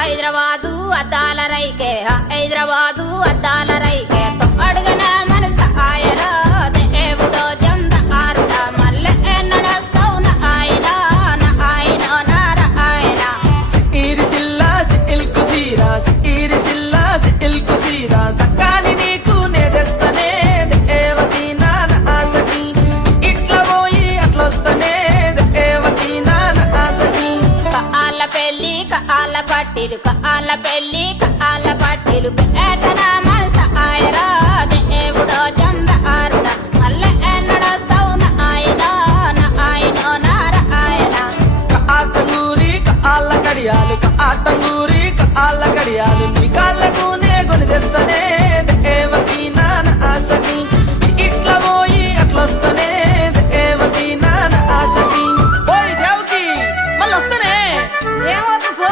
హైదరాబాదు అద్దాల రైకే హైదరాబాదు అద్దాల రైకే అడుగన మనస ఆయన దేవుడో జంద ఆరుడ మల్లె నడస్తావు నా ఆయన నారాయణ సిరిసిల్లా సిల్కు సీరా సిరిసిల్లా సిల్కు సీరా సక్కాని నీకు నేదెస్తనే దేవతి నాన్న ఆసకి ఇట్లా పోయి అట్లొస్తనే దేవతి నాన్న ఆసకి కాళ్ళ పెళ్లి కాళ్ళ పట్టిలు కాళ్ళ పెళ్లి కాళ్ళ పట్టిలు ఏటన మనస ఆయన దేవుడో జంద ఆరుడ మల్లె నడస్తావు నా ఆయన నారాయణ ఆటంగూరి కాళ్ళ కడియాలు ఆటంగూరి కాళ్ళ కడియాలు నీ కాళ్ళకు నే కొని తెస్తనే